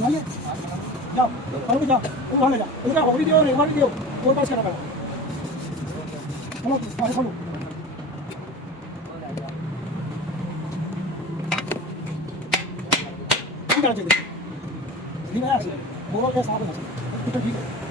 घुमाइए, जाओ करो जाओ, वो वहाँ ले जाओ, उधर होगी दियो, रेमर भी दियो, और पास करना पड़ा, चलो पास खोलो, ठीक है चलिए, ठीक है यार, वो क्या साफ है, ठीक है।